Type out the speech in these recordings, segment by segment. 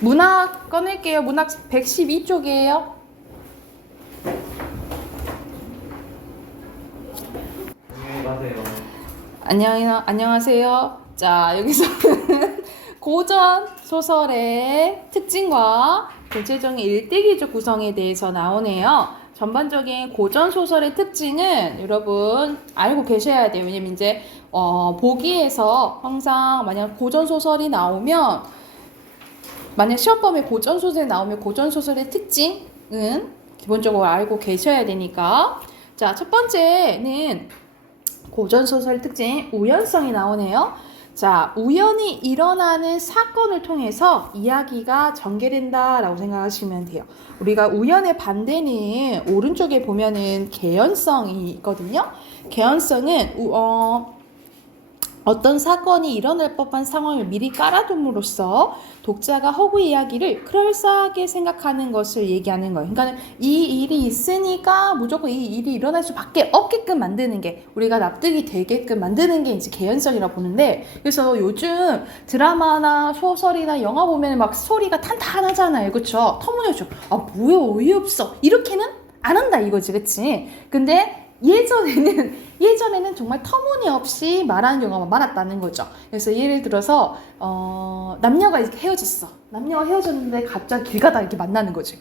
문학 꺼낼게요. 문학 112쪽이에요. 안녕하세요. 자, 여기서는 고전 소설의 특징과 전체적인 일대기적 구성에 대해서 나오네요. 전반적인 고전 소설의 특징은 여러분 알고 계셔야 돼요. 왜냐면 이제 보기에서 항상 만약 고전 소설이 나오면 만약 시험범위 고전 소설이 나오면 고전 소설의 특징은 기본적으로 알고 계셔야 되니까. 자, 첫 번째는 고전소설 특징 우연성이 나오네요. 자, 우연히 일어나는 사건을 통해서 이야기가 전개된다라고 생각하시면 돼요. 우리가 우연의 반대는 오른쪽에 보면은 개연성이 있거든요. 개연성은 어떤 사건이 일어날 법한 상황을 미리 깔아둠으로써 독자가 허구 이야기를 그럴싸하게 생각하는 것을 얘기하는 거예요. 그러니까 이 일이 있으니까 무조건 이 일이 일어날 수밖에 없게끔 만드는 게, 우리가 납득이 되게끔 만드는 게 이제 개연성이라고 보는데, 그래서 요즘 드라마나 소설이나 영화 보면 막 스토리가 탄탄하잖아요. 그쵸? 터무니없죠. 아, 뭐야, 어이없어. 이렇게는 안 한다 이거지, 그치? 근데 예전에는 정말 터무니없이 말하는 경우가 많았다는 거죠. 그래서 예를 들어서 남녀가 이렇게 헤어졌어. 남녀가 헤어졌는데 갑자기 길 가다 이렇게 만나는 거지.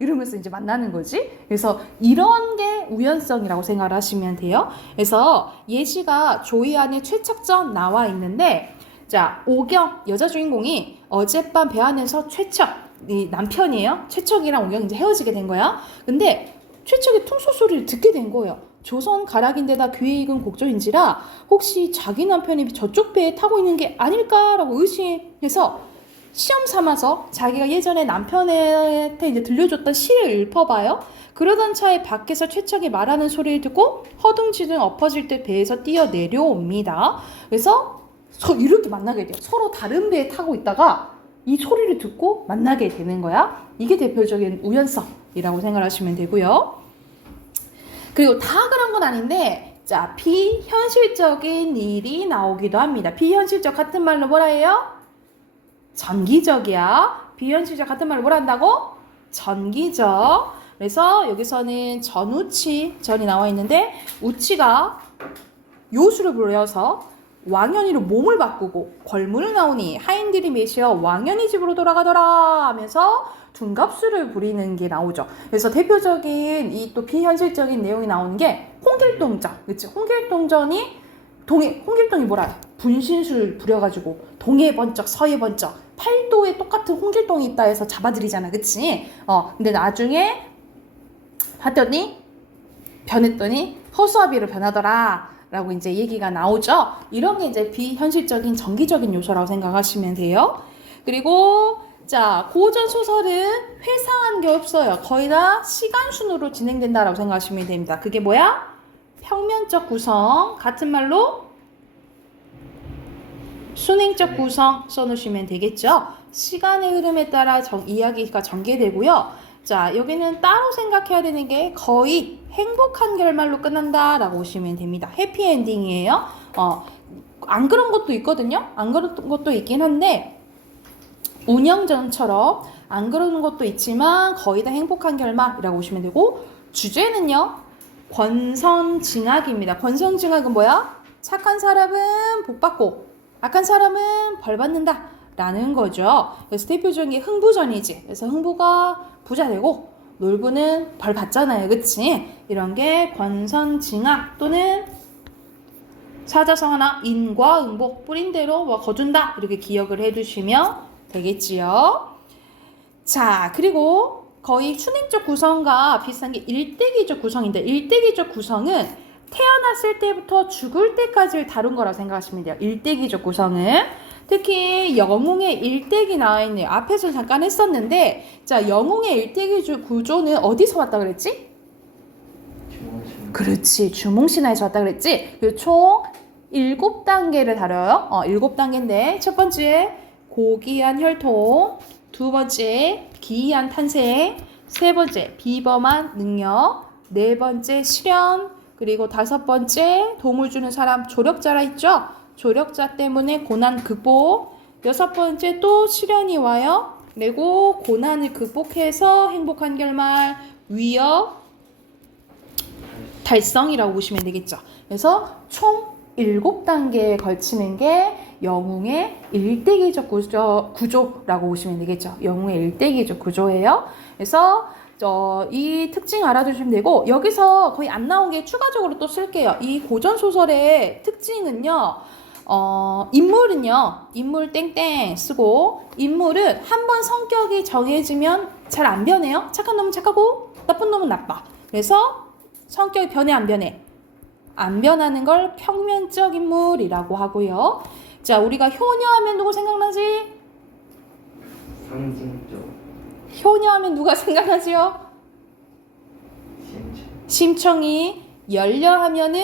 이러면서 이제 만나는 거지. 그래서 이런 게 우연성이라고 생각을 하시면 돼요. 그래서 예시가 조이안의 최척전 나와 있는데, 자, 오경 여자 주인공이 어젯밤 배 안에서 최척, 이 남편이에요. 최척이랑 오경이 이제 헤어지게 된 거야. 근데 최척의 퉁소 소리를 듣게 된 거예요. 조선 가락인데다 귀에 익은 곡조인지라 혹시 자기 남편이 저쪽 배에 타고 있는 게 아닐까라고 의심해서 시험 삼아서 자기가 예전에 남편한테 이제 들려줬던 시를 읊어봐요. 그러던 차에 밖에서 최척이 말하는 소리를 듣고 허둥지둥 엎어질 때 배에서 뛰어 내려옵니다. 그래서 이렇게 만나게 돼요. 서로 다른 배에 타고 있다가 이 소리를 듣고 만나게 되는 거야. 이게 대표적인 우연성이라고 생각하시면 되고요. 그리고 다 그런 건 아닌데, 자, 비현실적인 일이 나오기도 합니다. 비현실적 같은 말로 뭐라 해요? 전기적이야. 비현실적 같은 말로 뭐라 한다고? 전기적. 그래서 여기서는 전우치전이 나와 있는데, 우치가 요술을 부려서 왕연이로 몸을 바꾸고 걸문을 나오니 하인들이 메시어 왕연이 집으로 돌아가더라 하면서 둔갑술을 부리는 게 나오죠. 그래서 대표적인 이 또 비현실적인 내용이 나오는 게 홍길동전. 그치? 홍길동이 뭐라 해? 분신술 부려가지고 동해 번쩍 서해 번쩍 팔도에 똑같은 홍길동이 있다 해서 잡아들이잖아. 그치? 근데 나중에 변했더니 허수아비로 변하더라 라고 이제 얘기가 나오죠. 이런 게 이제 비현실적인 전기적인 요소라고 생각하시면 돼요. 그리고 자, 고전 소설은 회상한 게 없어요. 거의 다 시간순으로 진행된다라고 생각하시면 됩니다. 그게 뭐야? 평면적 구성, 같은 말로 순행적 구성 써놓으시면 되겠죠. 시간의 흐름에 따라 이야기가 전개되고요. 자, 여기는 따로 생각해야 되는 게 거의 행복한 결말로 끝난다라고 보시면 됩니다. 해피엔딩이에요. 안 그런 것도 있거든요. 안 그런 것도 있긴 한데, 운영전처럼 안 그러는 것도 있지만 거의 다 행복한 결말이라고 보시면 되고, 주제는요, 권선징악입니다. 권선징악은 뭐야? 착한 사람은 복받고 악한 사람은 벌받는다 라는 거죠. 그래서 대표적인 게 흥부전이지. 그래서 흥부가 부자 되고 놀부는 벌 받잖아요. 그치? 이런 게 권선징악 또는 사자성어나 인과 응복 뿌린 대로 거둔다 이렇게 기억을 해두시면 되겠지요. 자, 그리고 거의 순행적 구성과 비슷한 게 일대기적 구성인데, 일대기적 구성은 태어났을 때부터 죽을 때까지를 다룬 거라고 생각하시면 돼요. 일대기적 구성은 특히 영웅의 일대기 나와 있네요. 앞에서 잠깐 했었는데, 자, 영웅의 일대기 구조는 어디서 왔다 그랬지? 그렇지, 주몽신화에서 왔다 그랬지. 총 7단계를 다뤄요. 7단계인데 첫 번째 고귀한 혈통, 두 번째 기이한 탄생, 세 번째 비범한 능력, 네 번째 실현, 그리고 다섯 번째 도움을 주는 사람 조력자라 있죠. 조력자 때문에 고난 극복. 여섯 번째 또 실현이 와요. 그리고 고난을 극복해서 행복한 결말, 위협, 달성이라고 보시면 되겠죠. 그래서 총 7단계에 걸치는 게 영웅의 일대기적 구조라고 보시면 되겠죠. 영웅의 일대기적 구조예요. 그래서 이 특징 알아두시면 되고, 여기서 거의 안 나온 게 추가적으로 또 쓸게요. 이 고전소설의 특징은요, 인물은요, 인물 땡땡 쓰고, 인물은 한번 성격이 정해지면 잘 안 변해요. 착한 놈은 착하고 나쁜 놈은 나빠. 그래서 성격이 변해 안 변해? 안 변하는 걸 평면적 인물이라고 하고요. 자, 우리가 효녀하면 누구 생각나지? 상징적. 효녀하면 누가 생각나지요? 심청이. 열려하면은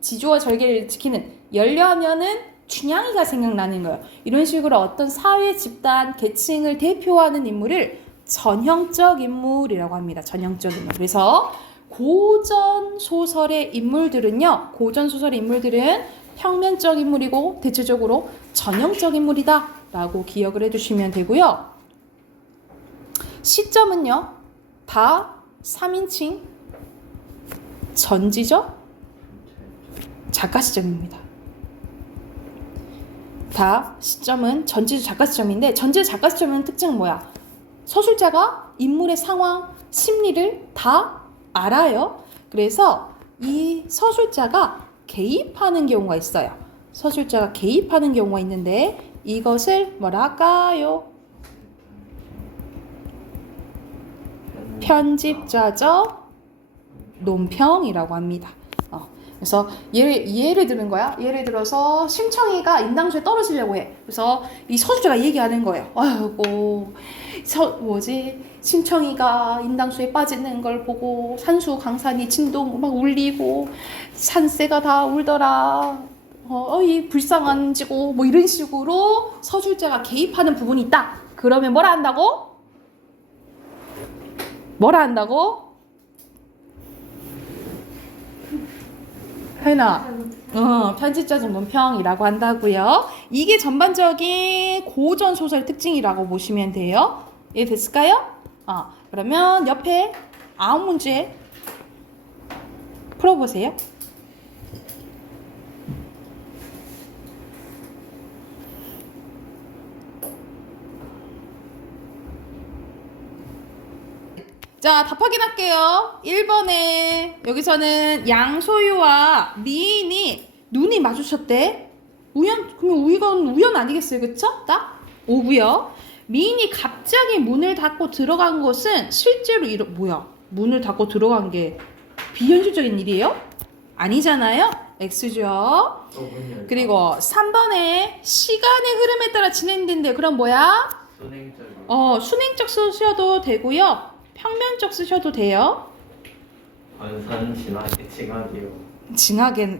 지조와 절개를 지키는, 열려하면은 춘향이가 생각나는 거예요. 이런 식으로 어떤 사회 집단 계층을 대표하는 인물을 전형적 인물이라고 합니다. 전형적 인물. 그래서 고전 소설의 인물들은요, 고전 소설의 인물들은 평면적 인물이고 대체적으로 전형적 인물이다 라고 기억을 해주시면 되고요. 시점은요, 다 3인칭 전지적 작가 시점입니다. 다 시점은 전지적 작가 시점인데, 전지적 작가 시점의 특징은 뭐야? 서술자가 인물의 상황, 심리를 다 알아요. 그래서 이 서술자가 개입하는 경우가 있어요. 서술자가 개입하는 경우가 있는데, 이것을 뭐라 할까요? 편집자적 논평이라고 합니다. 그래서 예를 드는 거야. 예를 들어서 심청이가 인당수에 떨어지려고 해. 그래서 이 서술자가 얘기하는 거예요. 아이고, 심청이가 인당수에 빠지는 걸 보고 산수 강산이 진동 막 울리고 산새가 다 울더라. 이 불쌍한 지고 뭐 이런 식으로 서술자가 개입하는 부분이 있다. 그러면 뭐라 한다고? 뭐라 한다고? 혜나, 편집자적 논평이라고 한다고요. 이게 전반적인 고전 소설 특징이라고 보시면 돼요. 이해됐을까요? 그러면 옆에 9문제 풀어보세요. 자, 답 확인할게요. 1번에 여기서는 양소유와 미인이 눈이 마주쳤대. 그러면 이건 우연 아니겠어요? 그쵸? 딱? 오고요. 미인이 갑자기 문을 닫고 들어간 것은 실제로 문을 닫고 들어간 게 비현실적인 일이에요? 아니잖아요? X죠. 그리고 3번에 시간의 흐름에 따라 진행된대. 그럼 뭐야? 순행적 쓰셔도 되고요. 평면적 쓰셔도 돼요. 권선 징하게요.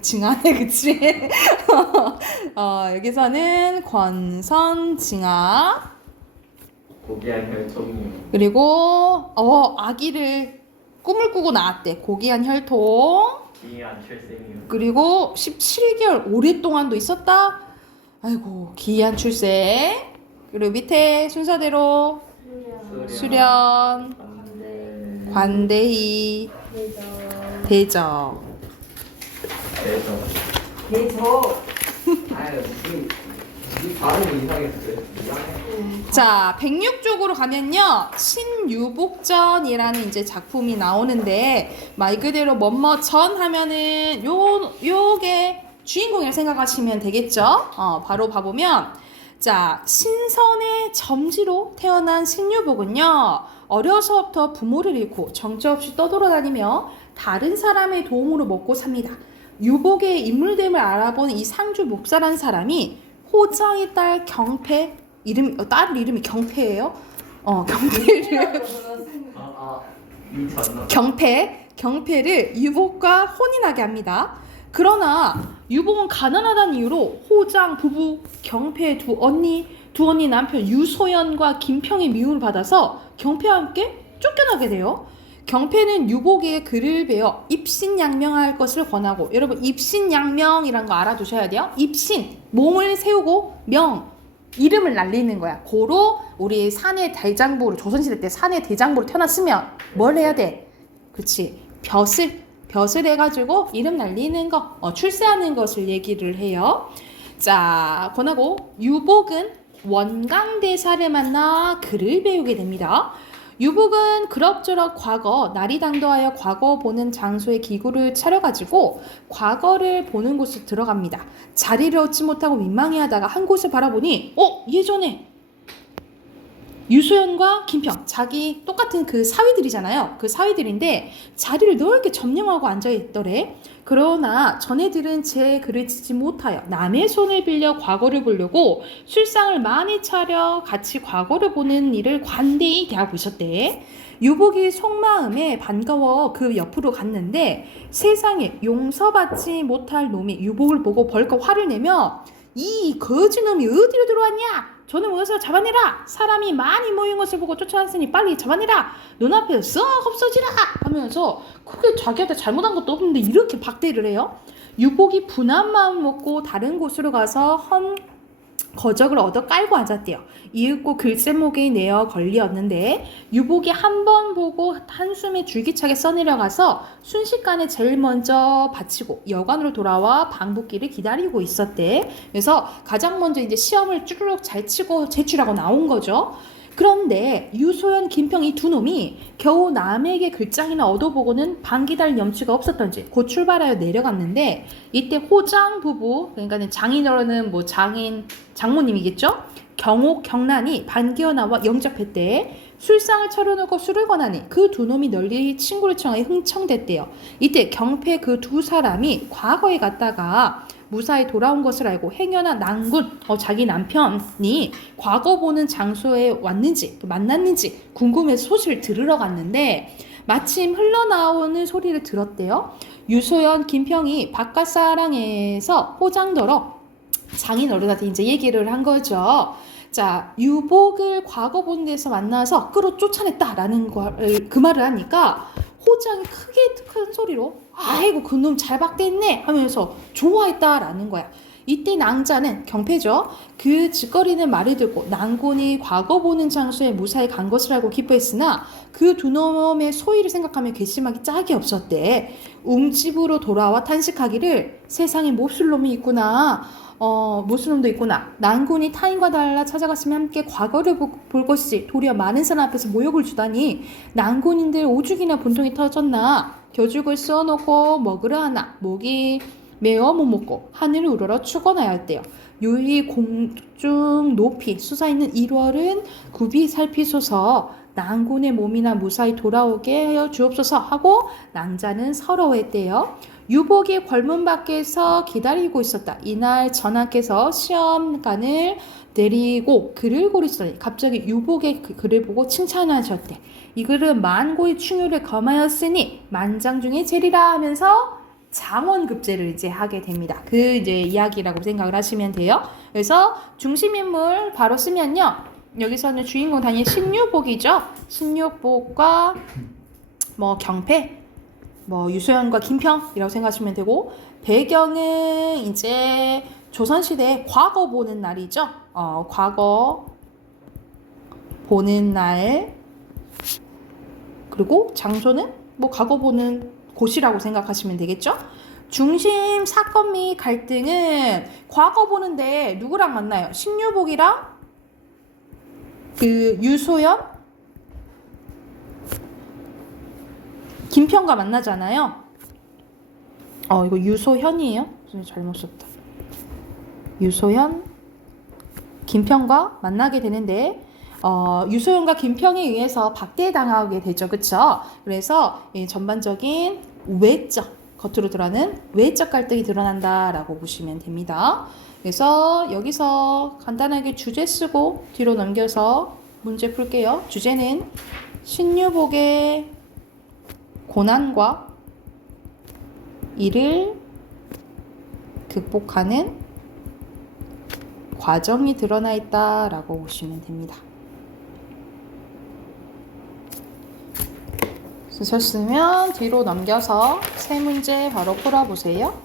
징하네, 그치? 여기서는 권선 징하. 고귀한 혈통이요. 그리고 아기를 꿈을 꾸고 낳았대. 고귀한 혈통. 기이한 출생이요. 그리고 17개월 오랫동안도 있었다. 아이고, 기이한 출생. 그리고 밑에 순서대로 수련, 관대히, 대적. 아유, 이 발음이 이상했어요. 자, 106쪽으로 가면요, 신유복전이라는 이제 작품이 나오는데, 말 그대로 뭐뭐전 하면은 요게 주인공이라고 생각하시면 되겠죠. 바로 봐보면, 자, 신선의 점지로 태어난 신유복은요, 어려서부터 부모를 잃고 정처 없이 떠돌아다니며 다른 사람의 도움으로 먹고 삽니다. 유복의 인물됨을 알아본 이 상주 목사라는 사람이 호장의 딸 경패, 딸 이름이 경패예요. 경패를 유복과 혼인하게 합니다. 그러나 유복은 가난하다는 이유로 호장 부부 경패의 두 언니 남편 유소연과 김평의 미움을 받아서 경패와 함께 쫓겨나게 돼요. 경패는 유복에게 글을 베어 입신양명할 것을 권하고, 여러분 입신양명이란 거 알아두셔야 돼요. 입신, 몸을 세우고, 이름을 날리는 거야. 고로 우리 산의 대장부로 조선시대 때 산의 대장부로 태어났으면 뭘 해야 돼? 그렇지. 벼슬 해가지고 이름 날리는 거, 출세하는 것을 얘기를 해요. 자, 권하고 유복은 원강대사를 만나 글을 배우게 됩니다. 유복은 그럭저럭 과거 날이 당도하여 과거 보는 장소에 기구를 차려가지고 과거를 보는 곳에 들어갑니다. 자리를 얻지 못하고 민망해하다가 한 곳을 바라보니 예전에 유소연과 김평 자기 똑같은 그 사위들이잖아요. 그 사위들인데 자리를 넓게 점령하고 앉아있더래. 그러나 전애들은 제 글을 치지 못하여 남의 손을 빌려 과거를 보려고 술상을 많이 차려 같이 과거를 보는 일을 관대히 대하고 있었대. 유복이 속마음에 반가워 그 옆으로 갔는데 세상에 용서받지 못할 놈이 유복을 보고 벌컥 화를 내며 이 거지놈이 어디로 들어왔냐? 저는 모여서 잡아내라. 사람이 많이 모인 것을 보고 쫓아왔으니 빨리 잡아내라. 눈앞에 썩 없어지라 하면서 크게 자기한테 잘못한 것도 없는데 이렇게 박대를 해요. 유복이 분한 마음 먹고 다른 곳으로 가서 거적을 얻어 깔고 앉았대요. 이윽고 글쎄목에 내어 걸리었는데 유복이 한 번 보고 한숨에 줄기차게 써내려가서 순식간에 제일 먼저 바치고 여관으로 돌아와 방북기를 기다리고 있었대. 그래서 가장 먼저 이제 시험을 쭈르륵 잘 치고 제출하고 나온 거죠. 그런데 유소연, 김평 이 두 놈이 겨우 남에게 글장이나 얻어보고는 방기달 염치가 없었던지 곧 출발하여 내려갔는데 이때 호장 부부, 그러니까 장인어른은 뭐 장모님이겠죠? 경옥, 경란이 반기어 나와 영접했대. 술상을 차려놓고 술을 권하니 그 두 놈이 널리 친구를 청하여 흥청댔대요. 이때 경패 그 두 사람이 과거에 갔다가 무사히 돌아온 것을 알고 행여나 난군, 자기 남편이 과거 보는 장소에 왔는지 만났는지 궁금해서 소식을 들으러 갔는데 마침 흘러나오는 소리를 들었대요. 유소연, 김평이 바깥사랑에서 호장더러 장인 어른한테 이제 얘기를 한 거죠. 자, 유복을 과거 보는 데서 만나서 끌어 쫓아냈다라는 그 말을 하니까 호장이 크게 큰 소리로 아이고 그놈 잘 박대했네 하면서 좋아했다라는 거야. 이때 낭자는 경패죠. 그 짓거리는 말을 듣고 난군이 과거 보는 장소에 무사히 간 것을 알고 기뻐했으나 그 두 놈의 소위를 생각하며 괘씸하기 짝이 없었대. 웅집으로 돌아와 탄식하기를 세상에 몹쓸 놈이 있구나. 몹쓸 놈도 있구나. 난군이 타인과 달라 찾아갔으면 함께 과거를 볼 것이지 도리어 많은 사람 앞에서 모욕을 주다니 난군인들 오죽이나 분통이 터졌나. 겨죽을 쏘놓고 먹으려 하나 목이 메어 못 먹고 하늘을 우러러 추건하여 했대요. 유이 공중 높이 솟아있는 1월은 굽이 살피소서 난군의 몸이나 무사히 돌아오게 하여 주옵소서 하고 낭자는 서러워했대요. 유복이 궐문 밖에서 기다리고 있었다. 이날 전하께서 시험관을 내리고 글을 고르시더니 갑자기 유복의 그 글을 보고 칭찬하셨대. 이 글은 만고의 충효를 검하였으니 만장 중에 제리라 하면서 장원급제를 이제 하게 됩니다. 그 이제 이야기라고 생각을 하시면 돼요. 그래서 중심인물 바로 쓰면요. 여기서는 주인공 당연히 신유복이죠. 신유복과 뭐 경패, 뭐 유소연과 김평이라고 생각하시면 되고 배경은 이제 조선시대 과거 보는 날이죠. 과거 보는 날 그리고 장소는 뭐 과거 보는 곳이라고 생각하시면 되겠죠. 중심 사건 및 갈등은 과거 보는데 누구랑 만나요? 신유복이랑 그 유소연, 김평과 만나잖아요. 이거 유소현이에요? 잘못 썼다. 유소현, 김평과 만나게 되는데 유소연과 김평에 의해서 박대당하게 되죠. 그쵸? 그래서 전반적인 외적, 겉으로 드러나는 외적 갈등이 드러난다라고 보시면 됩니다. 그래서 여기서 간단하게 주제 쓰고 뒤로 넘겨서 문제 풀게요. 주제는 신유복의 고난과 이를 극복하는 과정이 드러나 있다라고 보시면 됩니다. 쓰셨으면 뒤로 넘겨서 세 문제 바로 풀어보세요.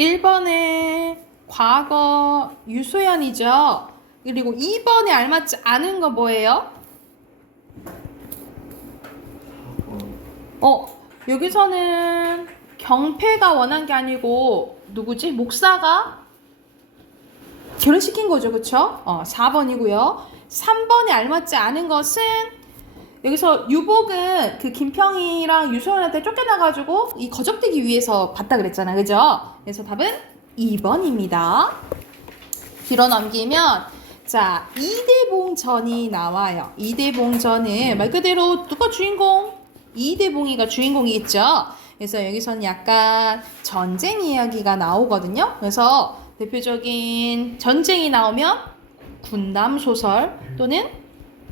1번은 과거 유소연이죠. 그리고 2번에 알맞지 않은 거 뭐예요? 여기서는 경패가 원한 게 아니고 누구지? 목사가 결혼시킨 거죠. 그쵸? 4번이고요. 3번에 알맞지 않은 것은 여기서 유복은 그 김평이랑 유소연한테 쫓겨나가지고 이 거적대기 위해서 봤다 그랬잖아. 그죠? 그래서 답은 2번입니다. 뒤로 넘기면 자, 이대봉전이 나와요. 이대봉전은 말 그대로 누가 주인공? 이대봉이가 주인공이겠죠. 그래서 여기서는 약간 전쟁 이야기가 나오거든요. 그래서 대표적인 전쟁이 나오면 군담 소설 또는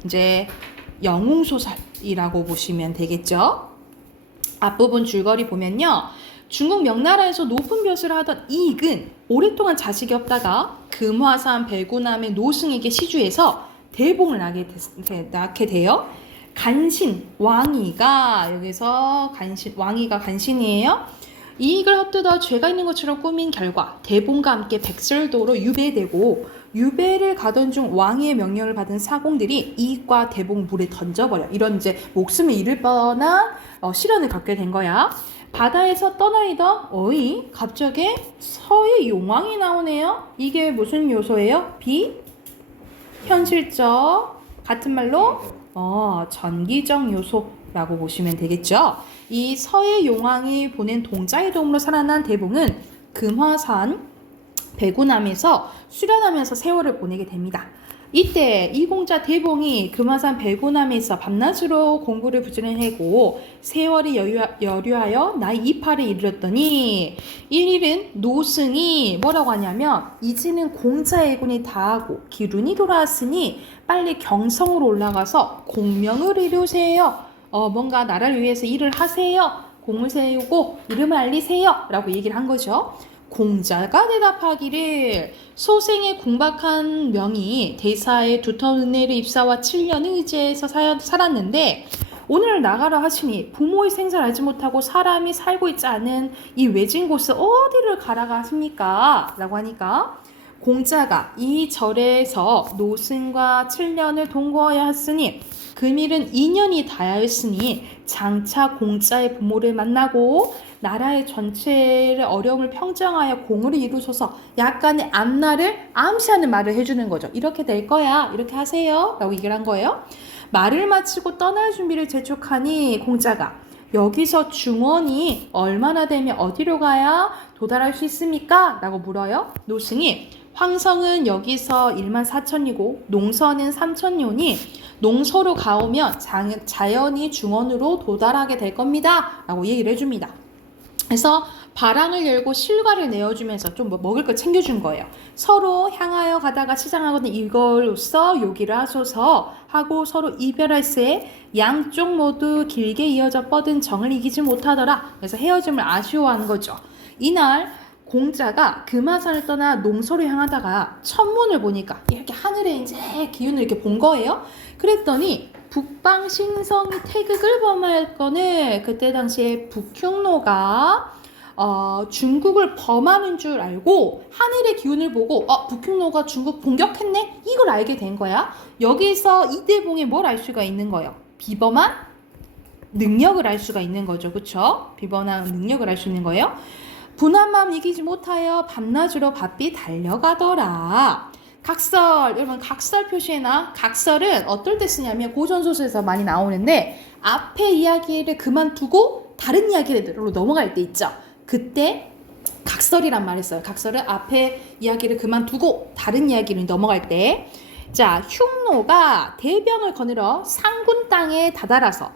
이제 영웅 소설이라고 보시면 되겠죠. 앞부분 줄거리 보면요. 중국 명나라에서 높은 벼슬을 하던 이익은 오랫동안 자식이 없다가 금화산 배구남의 노승에게 시주해서 대봉을 낳게 돼요. 간신 왕이가 여기서 왕이가 간신이에요. 이익을 헛뜯어 죄가 있는 것처럼 꾸민 결과 대봉과 함께 백설도로 유배되고 유배를 가던 중 왕의 명령을 받은 사공들이 이익과 대봉 물에 던져버려. 이런 이제 목숨을 잃을 뻔한 시련을 겪게 된 거야. 바다에서 떠나이던 갑자기 서해 용왕이 나오네요. 이게 무슨 요소예요? 비현실적 같은 말로 전기적 요소라고 보시면 되겠죠. 이 서해 용왕이 보낸 동자의 도움으로 살아난 대봉은 금화산 배구남에서 수련하면서 세월을 보내게 됩니다. 이때 이공자 대봉이 금화산 배구남에서 밤낮으로 공부를 부지런히 세월이 여류하여 나이 이팔에 이르렀더니 일일은 노승이 뭐라고 하냐면 이제는 공자애군이 다하고 기운이 돌아왔으니 빨리 경성으로 올라가서 공명을 이루세요. 뭔가 나라를 위해서 일을 하세요. 공을 세우고 이름을 알리세요. 라고 얘기를 한 거죠. 공자가 대답하기를 소생의 궁박한 명이 대사의 두터운 은혜를 입사와 7년의 의지에서 살았는데 오늘 나가라 하시니 부모의 생사를 알지 못하고 사람이 살고 있지 않은 이 외진 곳을 어디를 가라가십니까? 라고 하니까 공자가 이 절에서 노승과 7년을 동거하여 했으니 금일은 2년이 다하였으니 장차 공자의 부모를 만나고 나라의 전체의 어려움을 평정하여 공을 이루소서. 약간의 앞날을 암시하는 말을 해주는 거죠. 이렇게 될 거야. 이렇게 하세요. 라고 얘기를 한 거예요. 말을 마치고 떠날 준비를 재촉하니 공자가 여기서 중원이 얼마나 되면 어디로 가야 도달할 수 있습니까? 라고 물어요. 노승이 황성은 여기서 14,000이고 농서는 3,000료니 농서로 가오면 자연히 중원으로 도달하게 될 겁니다. 라고 얘기를 해줍니다. 그래서 바랑을 열고 실과를 내어주면서 좀 먹을 걸 챙겨준 거예요. 서로 향하여 가다가 시장하거든 이걸로써 요기를 하소서 하고 서로 이별할새 양쪽 모두 길게 이어져 뻗은 정을 이기지 못하더라. 그래서 헤어짐을 아쉬워하는 거죠. 이날 공자가 금화산을 떠나 농서로 향하다가 천문을 보니까 이렇게 하늘에 이제 기운을 이렇게 본 거예요. 그랬더니 북방 신성이 태극을 범하였거늘 그때 당시에 북흉노가 중국을 범하는 줄 알고 하늘의 기운을 보고 북흉노가 중국 공격했네? 이걸 알게 된 거야. 여기서 이대봉이 뭘 알 수가 있는 거예요? 비범한 능력을 알 수가 있는 거죠. 그쵸? 비범한 능력을 알 수 있는 거예요. 분한 마음 이기지 못하여 밤낮으로 바삐 달려가더라. 각설, 여러분 각설 표시해놔. 각설은 어떨 때 쓰냐면 고전소설에서 많이 나오는데 앞에 이야기를 그만두고 다른 이야기로 넘어갈 때 있죠. 그때 각설이란 말을 써요. 각설은 앞에 이야기를 그만두고 다른 이야기로 넘어갈 때. 자, 흉노가 대병을 거느려 상군 땅에 다다라서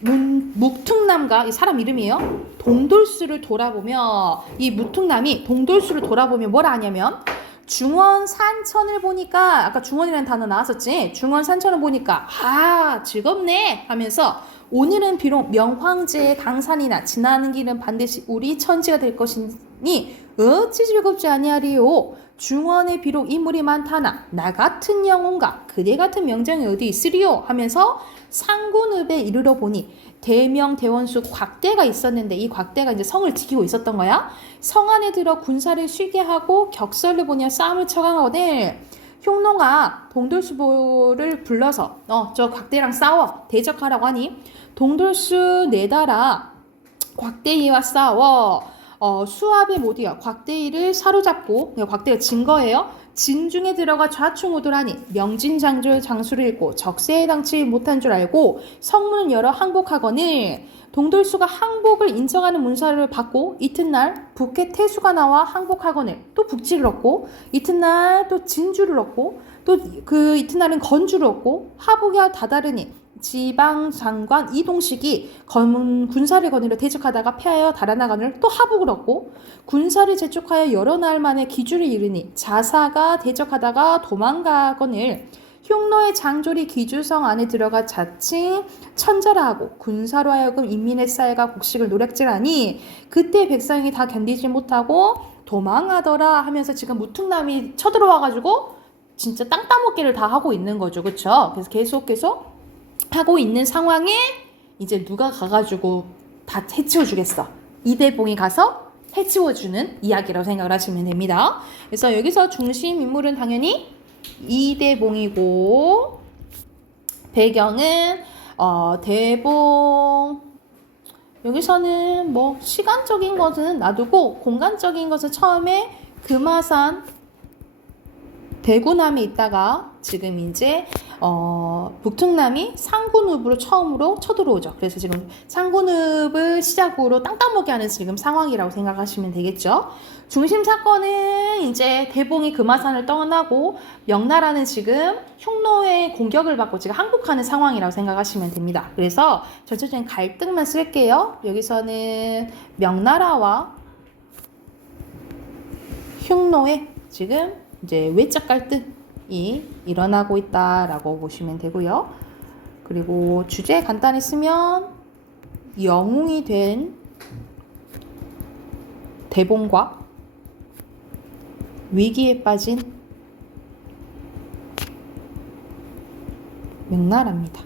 묵퉁남과 이 사람 이름이에요. 동돌수를 돌아보며 이 묵퉁남이 동돌수를 돌아보며 뭐라 하냐면 중원 산천을 보니까 아까 중원이라는 단어 나왔었지. 중원 산천을 보니까 즐겁네 하면서 오늘은 비록 명황제의 강산이나 지나는 길은 반드시 우리 천지가 될 것이니 어찌 즐겁지 아니하리요. 중원에 비록 인물이 많다나 나 같은 영혼과 그대 같은 명장이 어디 있으리요 하면서 상군읍에 이르러 보니 대명대원수 곽대가 있었는데 이 곽대가 이제 성을 지키고 있었던 거야. 성 안에 들어 군사를 쉬게 하고 격설을 보냐 싸움을 쳐강하거늘 흉노가 동돌수보를 불러서 저 곽대랑 싸워 대적하라고 하니 동돌수 내달아 곽대이와 싸워 수합에 못이어 곽대이를 사로잡고 곽대가 진 거예요. 진중에 들어가 좌충우돌하니 명진장조 장수를 읽고 적세에 당치 못한 줄 알고 성문을 열어 항복하거늘 동돌수가 항복을 인정하는 문서를 받고 이튿날 북해 태수가 나와 항복하거늘 또 북지를 얻고 이튿날 또 진주를 얻고 또 그 이튿날은 건주를 얻고 하복에 다다르니 지방장관 이동식이 군사를 거느려 대적하다가 패하여 달아나가늘 또 하복을 얻고 군사를 재촉하여 여러 날 만에 기주를 이르니 자사가 대적하다가 도망가거늘 흉노의 장졸이 기주성 안에 들어가 자칭 천자라 하고 군사로 하여금 인민의 쌀과 곡식을 노략질하니 그때 백성이 다 견디지 못하고 도망하더라 하면서 지금 무퉁남이 쳐들어와가지고 진짜 땅 따먹기를 다 하고 있는 거죠. 그쵸? 그래서 계속 하고 있는 상황에 이제 누가 가가지고 다 해치워주겠어. 이대봉이 가서 해치워주는 이야기라고 생각을 하시면 됩니다. 그래서 여기서 중심 인물은 당연히 이대봉이고 배경은 대봉 여기서는 뭐 시간적인 것은 놔두고 공간적인 것은 처음에 금화산 대구남에 있다가 지금 이제 북퉁남이 상군읍으로 처음으로 쳐들어오죠. 그래서 지금 상군읍을 시작으로 땅 따먹게 하는 지금 상황이라고 생각하시면 되겠죠. 중심 사건은 이제 대봉이 금화산을 떠나고 명나라는 지금 흉노의 공격을 받고 지금 항복하는 상황이라고 생각하시면 됩니다. 그래서 전체적인 갈등만 쓸게요. 여기서는 명나라와 흉노의 지금 이제 외적 갈등이 일어나고 있다라고 보시면 되고요. 그리고 주제 간단히 쓰면 영웅이 된 대봉과 위기에 빠진 명나라입니다.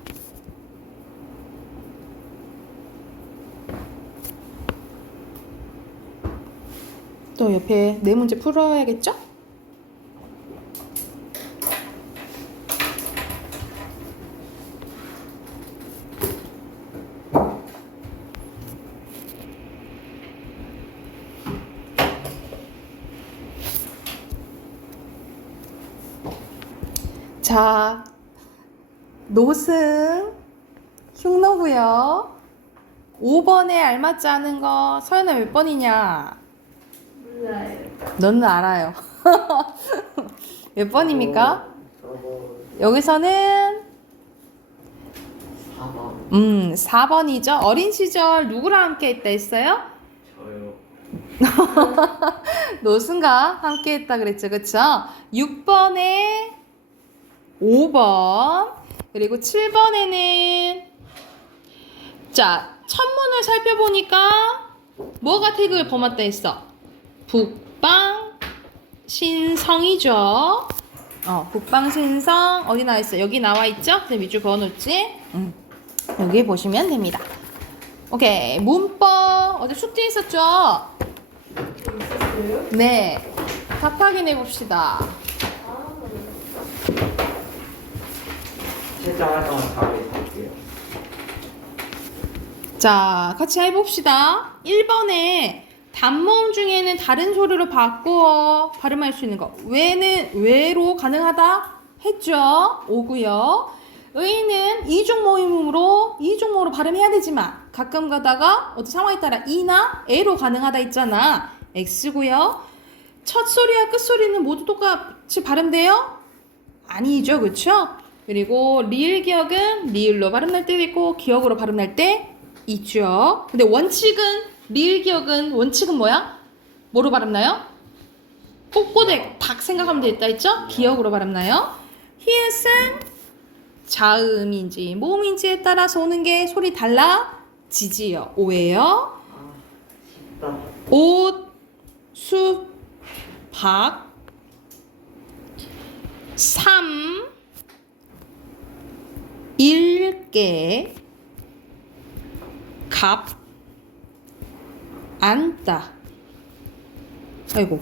또 옆에 네 문제 풀어야겠죠? 자, 노승 흉노고요. 5번에 알맞지 않은 거 서연아 몇 번이냐? 몰라요. 너는 알아요. 몇 번입니까? 여기서는 4번 4번이죠. 어린 시절 누구랑 함께 했다 했어요? 저요. 노승과 함께 했다 그랬죠. 그쵸? 6번에 5번 그리고 7번에는 자 천문을 살펴보니까 뭐가 태극을 범했다 했어? 북방 신성이죠. 북방 신성 어디 나와 있어? 여기 나와 있죠? 그래서 밑줄 그어놓지? 여기 보시면 됩니다. 오케이 문법 어제 숙제 있었죠? 있었어요? 네. 답 확인해 봅시다. 채점할 동안 답을 볼게요. 자, 같이 해봅시다. 1번에 단모음 중에는 다른 소리로 바꾸어 발음할 수 있는 거. 왜는 왜로 가능하다 했죠. 오고요. 의는 이중 모음으로 발음해야 되지만 가끔 가다가 어떤 상황에 따라 이나 에로 가능하다 했잖아. X고요. 첫 소리와 끝 소리는 모두 똑같이 발음돼요? 아니죠, 그렇죠? 그리고 리을 기억은 리을로 발음날 때도 있고 기억으로 발음날 때 있죠. 근데 리을 기억은 원칙은 뭐야? 뭐로 발음나요? 꼬꼬댁 닭 생각하면 되겠다 했죠? 기억으로 발음나요. 히읗은 자음인지 모음인지에 따라서 오는 게 소리 달라지지요. 오예요. 쉽다. 옷, 숲, 박, 3 읽게 갑 앉다. 아이고.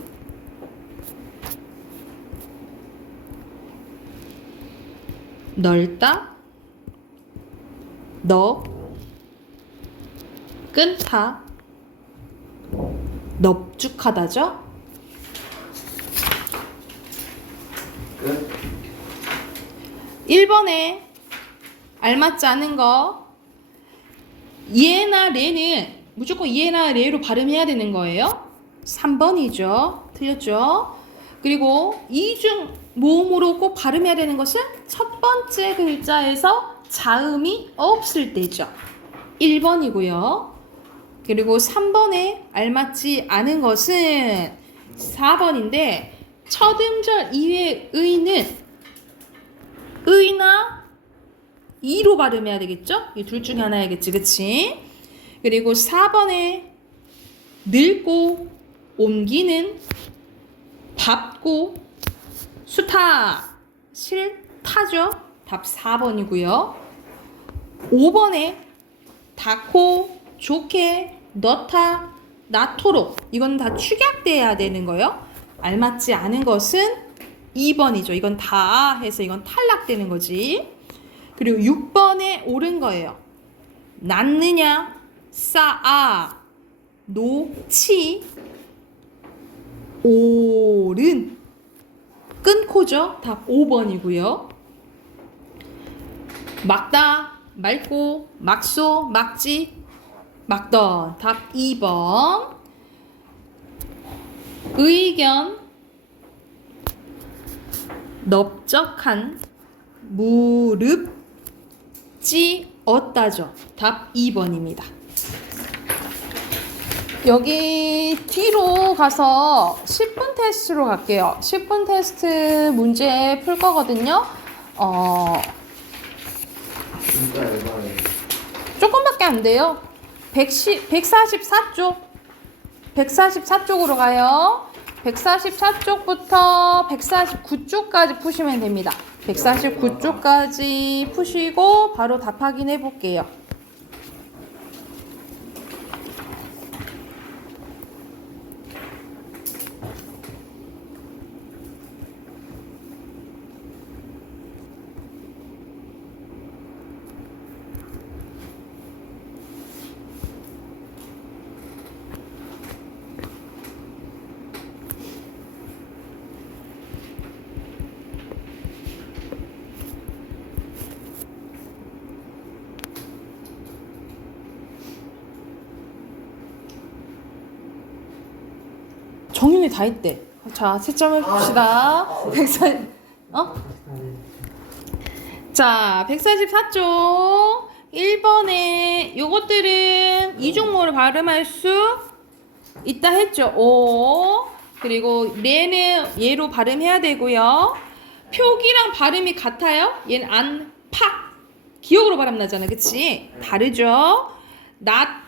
넓다. 너 끈타. 넙죽하다죠? 끝. 1번에 알맞지 않은 거 예나 레는 무조건 예나 레로 발음해야 되는 거예요. 3번이죠. 틀렸죠? 그리고 이중 모음으로 꼭 발음해야 되는 것은 첫 번째 글자에서 자음이 없을 때죠. 1번이고요. 그리고 3번에 알맞지 않은 것은 4번인데 첫 음절 이외의 의는 의나 이로 발음해야 되겠죠? 이 둘 중에 하나야겠지, 그치? 그리고 4번에 늙고 옮기는 밟고 수타 싫다죠? 답 4번이고요. 5번에 닿고 좋게 넣다 나토록 이건 다 축약돼야 되는 거예요. 알맞지 않은 것은 2번이죠. 이건 다 해서 이건 탈락되는 거지. 그리고 6번에 옳은 거예요. 낳느냐 쌓아 놓지 옳은 끊고죠. 답 5번이고요. 막다 맑고 막소 막지 막던 답 2번. 의견 넓적한 무릎 찌었다죠. 답 2번입니다. 여기 뒤로 가서 10분 테스트로 갈게요. 10분 테스트 문제 풀 거거든요. 진짜 열받네. 조금밖에 안 돼요. 144쪽. 144쪽으로 가요. 144쪽부터 149쪽까지 푸시면 됩니다. 149쪽까지 푸시고 바로 답 확인해 볼게요. 정윤이 다 했대. 자, 채점해 봅시다. 140, 자, 144쪽 1번에 요것들은 이중모를 발음할 수 있다 했죠. 오. 그리고 레는 얘로 발음해야 되고요. 표기랑 발음이 같아요. 얘는 안, 팍. 기억으로 발음 나잖아. 그치? 다르죠? 낫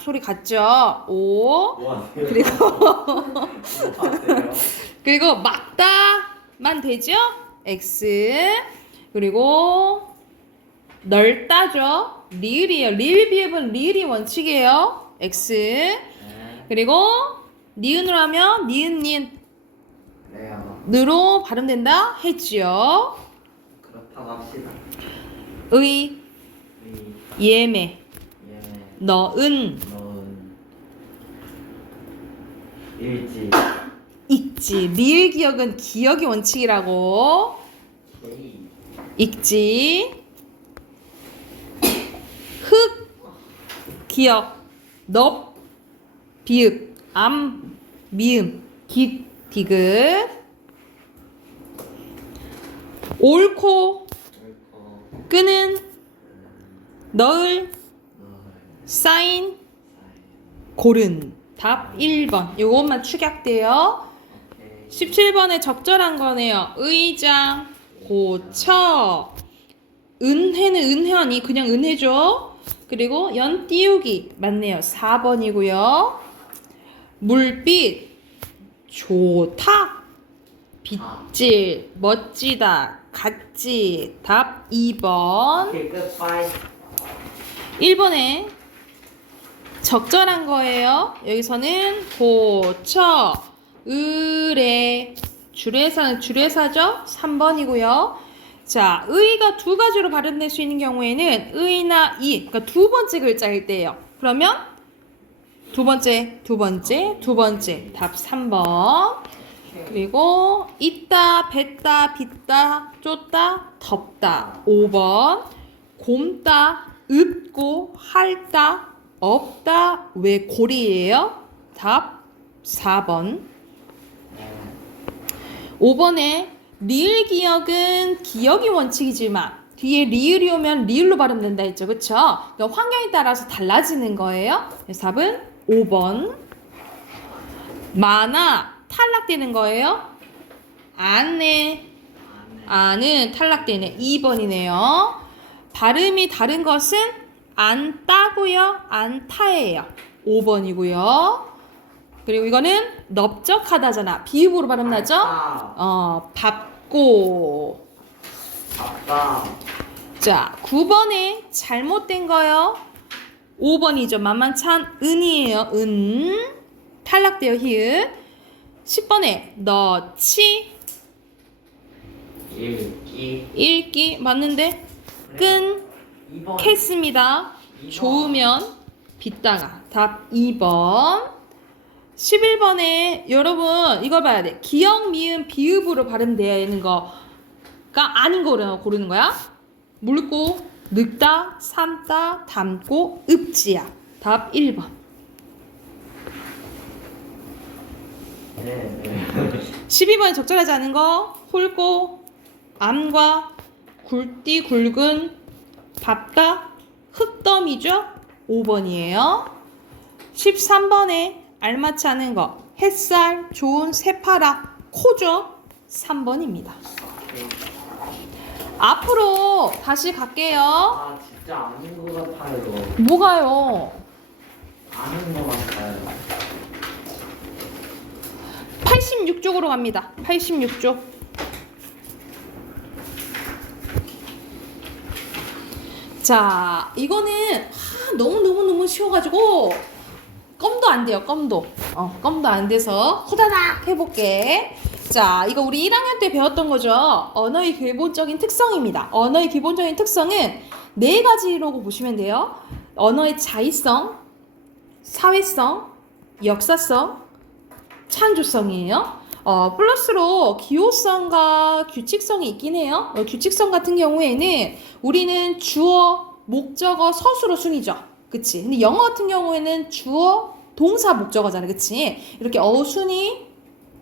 소리 같죠? 오. 뭐 하세요? 그리고 뭐 하세요? 그리고 막다만 되죠? X. 그리고 넓다죠? 리을이에요. 리을 비읍은 리을이 원칙이에요. X. 네. 그리고 니은으로 하면 니은 네, 아마 니은으로 발음된다 했지요. 그렇다고 합시다. 의, 예매, 예, 너은, 넣은 일지 읽지. 리을 기억은 기억이 원칙이라고. K 읽지. 흑, 기억. 넙, 비읍. 암, 미음. 깃, 디귿. 옳고, 옳고 끄는, 너을, 넣을 쌓인, 사인 고른. 답 1번. 요것만 축약돼요. 오케이 17번에 적절한 거네요. 의장, 고쳐. 은혜는 은혜하니 그냥 은혜죠. 그리고 연 띄우기 맞네요. 4번이고요. 물빛, 좋다. 빗질, 멋지다, 같지. 답 2번. 오케이 끝 빠이. 1번에 적절한 거예요. 여기서는 고쳐, 의뢰, 주례사죠? 3번이고요. 자, 의가 두 가지로 발음될 수 있는 경우에는 의나 이, 그러니까 두 번째 글자일 때예요. 그러면 두 번째. 답 3번. 그리고 있다, 뱉다, 빗다, 쫓다, 덮다. 5번. 곪다, 읍고, 핥다, 없다. 왜 고리예요? 답 4번. 5번에 리을 기억은 기억이 원칙이지만 뒤에 리을이 오면 리을로 발음된다 했죠. 그쵸? 그러니까 환경에 따라서 달라지는 거예요. 그래서 답은 5번. 마나 탈락되는 거예요. 안에 안은 탈락되네. 2번이네요. 발음이 다른 것은 안따고요. 안타예요. 5번이고요. 그리고 이거는 넓적하다잖아. 비읍으로 발음 나죠? 밟고. 아빠. 자, 9번에 잘못된 거요. 5번이죠. 만만찬 은이에요. 은. 탈락돼요. 히읗. 10번에 넣지. 읽기. 맞는데? 끈. 2번. 캐습니다. 좋으면 빗다가. 답 2번. 11번에 여러분 이걸 봐야 돼. 기역, 미음, 비읍으로 발음되는 거가 아닌 거를 고르는 거야. 물고, 늙다, 삶다, 담고, 읍지야. 답 1번. 네. 12번에 적절하지 않은 거 훑고, 암과, 굵디, 굵은, 밟다, 흙더미죠. 5번이에요. 13번에 알맞지 않은 거 햇살, 좋은, 새파라, 코죠. 3번입니다. 앞으로 다시 갈게요. 아 진짜 아닌 것 같아요. 뭐가요? 아는 것 같아요. 86쪽으로 갑니다. 86쪽. 자, 이거는 너무 쉬워가지고 껌도 안 돼요. 껌도 안 돼서 호다닥 해볼게. 자, 이거 우리 1학년 때 배웠던 거죠. 언어의 기본적인 특성입니다. 언어의 기본적인 특성은 4가지라고 보시면 돼요. 언어의 자의성, 사회성, 역사성, 창조성이에요. 플러스로 기호성과 규칙성이 있긴 해요. 규칙성 같은 경우에는 우리는 주어, 목적어, 서술어 순이죠. 그치? 근데 영어 같은 경우에는 주어, 동사, 목적어잖아. 그치? 이렇게 어순이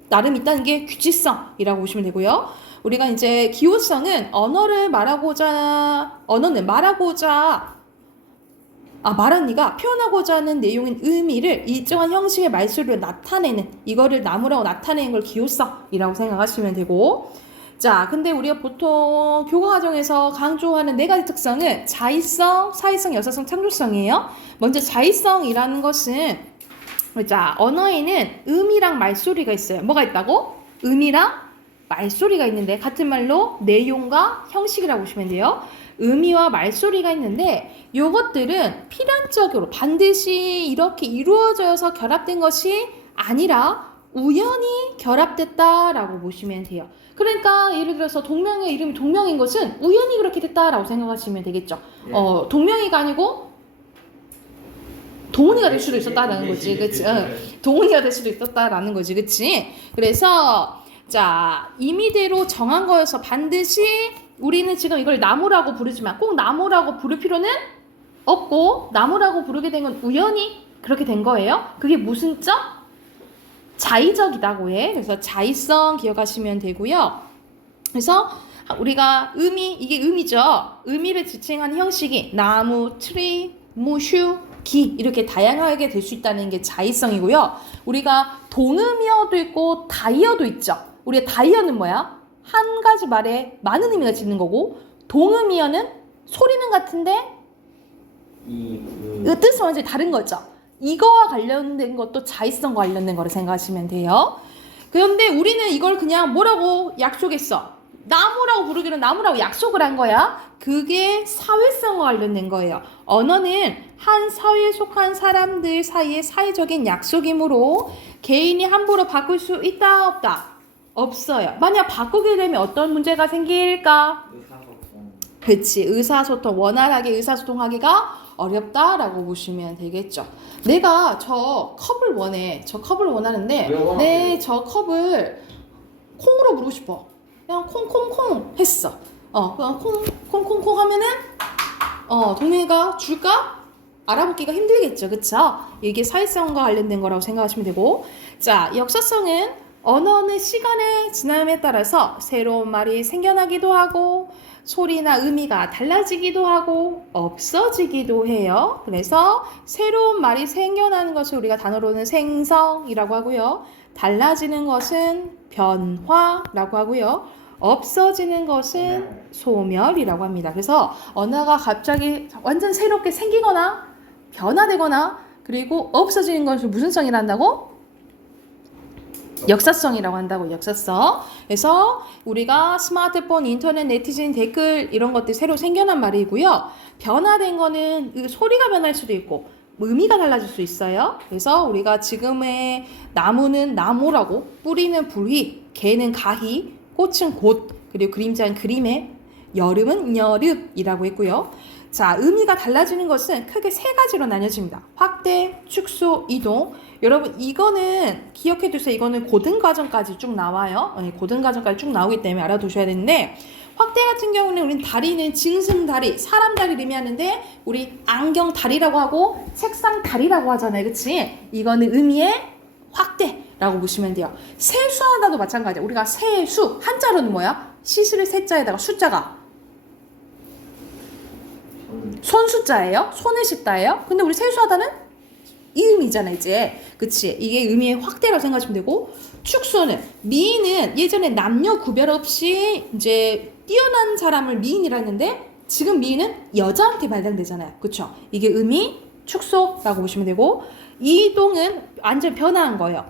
나름 있다는 게 규칙성이라고 보시면 되고요. 우리가 이제 기호성은 언어는 말한 이가 표현하고자 하는 내용인 의미를 일정한 형식의 말소리로 나타내는, 이거를 나무라고 나타내는 걸 기호성이라고 생각하시면 되고. 자, 근데 우리가 보통 교과 과정에서 강조하는 4가지 특성은 자의성, 사회성, 역사성, 창조성이에요. 먼저 자의성이라는 것은, 자, 언어에는 음이랑 말소리가 있어요. 뭐가 있다고? 음이랑 말소리가 있는데, 같은 말로 내용과 형식이라고 보시면 돼요. 음이와 말소리가 있는데 요것들은 필연적으로 반드시 이렇게 이루어져서 결합된 것이 아니라 우연히 결합됐다라고 보시면 돼요. 그러니까 예를 들어서 동명의 이름이 동명인 것은 우연히 그렇게 됐다라고 생각하시면 되겠죠. 네. 동명이가 아니고 동은이가 될 수도 있었다라는 거지. 그치? 동은이가 될 수도 있었다라는 거지. 그치? 그래서 자, 임의대로 정한 거여서 반드시 우리는 지금 이걸 나무라고 부르지만 꼭 나무라고 부를 필요는 없고, 나무라고 부르게 된 건 우연히 그렇게 된 거예요. 그게 무슨 점? 자의적이라고 해. 그래서 자의성 기억하시면 되고요. 그래서 우리가 이게 의미죠. 의미를 지칭하는 형식이 나무, 트리, 무슈, 기 이렇게 다양하게 될 수 있다는 게 자의성이고요. 우리가 동음이어도 있고 다이어도 있죠. 우리가 다이어는 뭐야? 한 가지 말에 많은 의미가 짓는 거고, 동음이어는 소리는 같은데 뜻은 완전히 다른 거죠. 이거와 관련된 것도 자의성과 관련된 거를 생각하시면 돼요. 그런데 우리는 이걸 그냥 뭐라고 약속했어? 나무라고 부르기는 나무라고 약속을 한 거야. 그게 사회성과 관련된 거예요. 언어는 한 사회에 속한 사람들 사이의 사회적인 약속이므로 개인이 함부로 바꿀 수 있다 없다? 없어요. 만약 바꾸게 되면 어떤 문제가 생길까? 의사소통. 그치, 의사소통, 원활하게 의사소통하기가 어렵다라고 보시면 되겠죠. 내가 저 컵을 원해. 저 컵을 원하는데 네, 저 컵을 콩으로 부르고 싶어. 그냥 콩콩콩 했어. 그냥 콩콩콩콩 하면은 동네가 줄까? 알아보기가 힘들겠죠. 그쵸? 이게 사회성과 관련된 거라고 생각하시면 되고, 자, 역사성은 언어는 시간의 지남에 따라서 새로운 말이 생겨나기도 하고 소리나 의미가 달라지기도 하고 없어지기도 해요. 그래서 새로운 말이 생겨나는 것을 우리가 단어로는 생성이라고 하고요. 달라지는 것은 변화라고 하고요. 없어지는 것은 소멸이라고 합니다. 그래서 언어가 갑자기 완전 새롭게 생기거나 변화되거나 그리고 없어지는 것을 무슨 성이라 한다고? 역사성이라고 한다고. 역사성. 그래서 우리가 스마트폰, 인터넷, 네티즌, 댓글 이런 것들 새로 생겨난 말이고요. 변화된 거는 소리가 변할 수도 있고 의미가 달라질 수 있어요. 그래서 우리가 지금의 나무는 나무라고, 뿌리는 불휘, 개는 가히, 꽃은 곶, 그리고 그림자는 그림에, 여름은 여름이라고 했고요. 자, 의미가 달라지는 것은 크게 세 가지로 나뉘어집니다. 확대, 축소, 이동. 여러분 이거는 기억해 두세요. 이거는 고등과정까지 쭉 나와요. 고등과정까지 쭉 나오기 때문에 알아두셔야 되는데, 확대 같은 경우는 우린 다리는 짐승다리, 사람 다리를 의미하는데 우리 안경 다리라고 하고 책상 다리라고 하잖아요. 그치? 이거는 의미의 확대라고 보시면 돼요. 세수하다도 마찬가지예요. 우리가 세수, 한자로는 뭐야? 시스를 세자에다가 숫자가 손숫자예요? 손을 씻다예요? 근데 우리 세수하다는 이 의미잖아 이제. 그치? 이게 의미의 확대라고 생각하시면 되고, 축소는, 미인은 예전에 남녀 구별 없이 이제 뛰어난 사람을 미인이라 했는데 지금 미인은 여자한테 발달되잖아요. 그쵸? 이게 의미 축소라고 보시면 되고, 이동은 완전 변화한 거예요.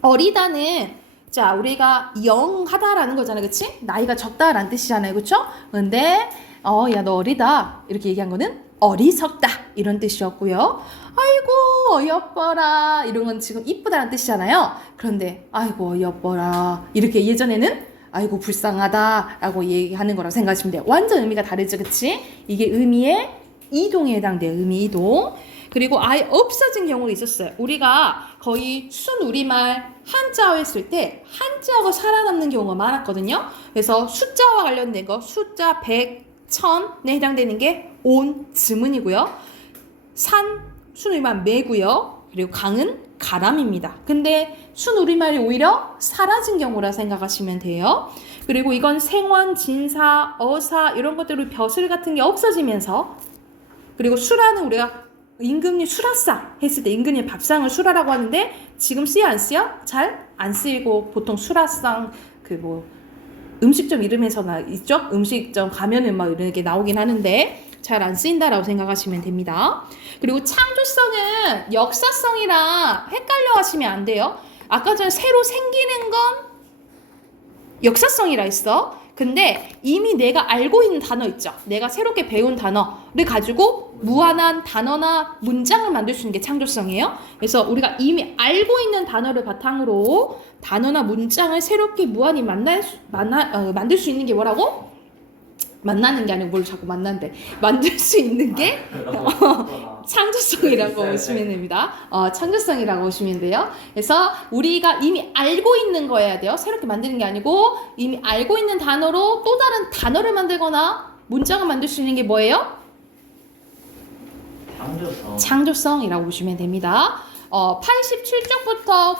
어리다는 자 우리가 영하다라는 거잖아요. 그치? 나이가 적다라는 뜻이잖아요. 그쵸? 근데 야 너 어리다 이렇게 얘기한 거는 어리석다 이런 뜻이었고요. 아이고 어여뻐라 이런 건 지금 이쁘다는 뜻이잖아요. 그런데 아이고 어여뻐라 이렇게 예전에는 아이고 불쌍하다 라고 얘기하는 거라고 생각하시면 돼요. 완전 의미가 다르죠. 그치? 이게 의미의 이동에 해당돼요. 의미 이동. 그리고 아예 없어진 경우가 있었어요. 우리가 거의 순우리말 한자어 했을 때 한자어가 살아남는 경우가 많았거든요. 그래서 숫자와 관련된 거 숫자 100, 1000에 해당되는 게 온, 즈문이고요. 산, 순우리말 매고요. 그리고 강은 가람입니다. 근데 순우리말이 오히려 사라진 경우라 생각하시면 돼요. 그리고 이건 생원, 진사, 어사 이런 것들로 벼슬 같은 게 없어지면서, 그리고 수라는 우리가 임금님 수라상 했을 때 임금님 밥상을 수라라고 하는데 지금 쓰여 안 쓰여? 잘 안 쓰이고 보통 수라상 그 뭐 음식점 이름에서나 있죠? 음식점 가면은 막 이렇게 나오긴 하는데 잘 안 쓰인다라고 생각하시면 됩니다. 그리고 창조성은 역사성이랑 헷갈려 하시면 안 돼요. 아까 전에 새로 생기는 건 역사성이라 했어. 근데 이미 내가 알고 있는 단어 있죠. 내가 새롭게 배운 단어를 가지고 무한한 단어나 문장을 만들 수 있는 게 창조성이에요. 그래서 우리가 이미 알고 있는 단어를 바탕으로 단어나 문장을 새롭게 무한히 만들 수 있는 게 뭐라고? 만나는 게 아니고 뭘 자꾸 만난대. 만들 수 있는 게 창조성이라고 보시면 됩니다. 창조성이라고 보시면 돼요. 그래서 우리가 이미 알고 있는 거여야 돼요. 새롭게 만드는 게 아니고 이미 알고 있는 단어로 또 다른 단어를 만들거나 문장을 만들 수 있는 게 뭐예요? 창조성이라고 보시면 됩니다. 87쪽부터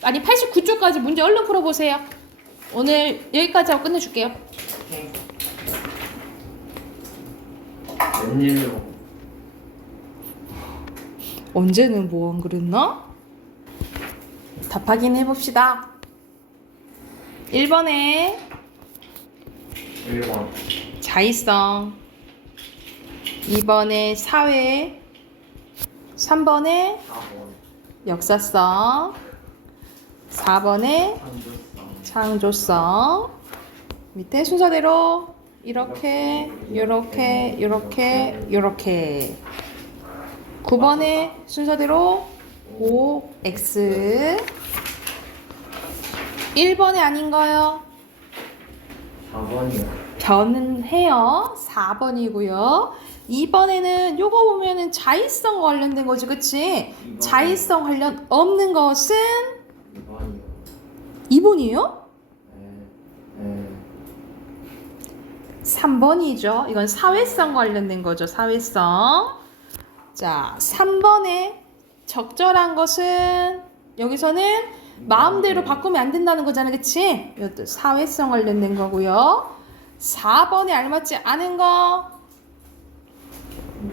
89쪽까지 문제 얼른 풀어보세요. 오늘 여기까지 하고 끝내줄게요. 웬일로? 언제는 뭐 안 그랬나? 답 확인해 봅시다. 1번에 1번 자의성, 2번에 사회, 3번에 4번 역사성, 4번에 창조성. 창조성. 밑에 순서대로 이렇게 요렇게 요렇게 요렇게. 9번에 순서대로 OX. 1번에 아닌 거요. 4번이요. 변해요. 4번이고요. 2번에는 요거 보면은 자의성 관련된 거지, 그치? 이번. 자의성 관련 없는 것은 2번이요. 2번이에요? 네. 3번이죠. 이건 사회성 관련된 거죠. 사회성. 자, 3번에 적절한 것은 여기서는 마음대로 바꾸면 안 된다는 거잖아. 그치? 이것도 사회성 관련된 거고요. 4번에 알맞지 않은 거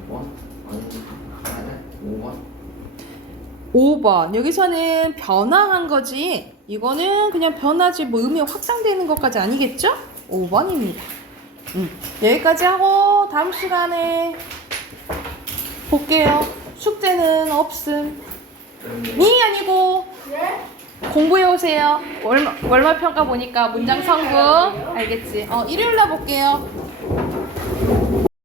6번? 아니, 5번? 5번. 여기서는 변화한 거지. 이거는 그냥 변하지 뭐 의미가 확장되는 것까지 아니겠죠? 5번입니다. 여기까지 하고 다음 시간에 볼게요. 숙제는 없음. 니 아니고 공부해 오세요. 월말 평가 보니까 문장 성분 알겠지? 일요일 날 볼게요.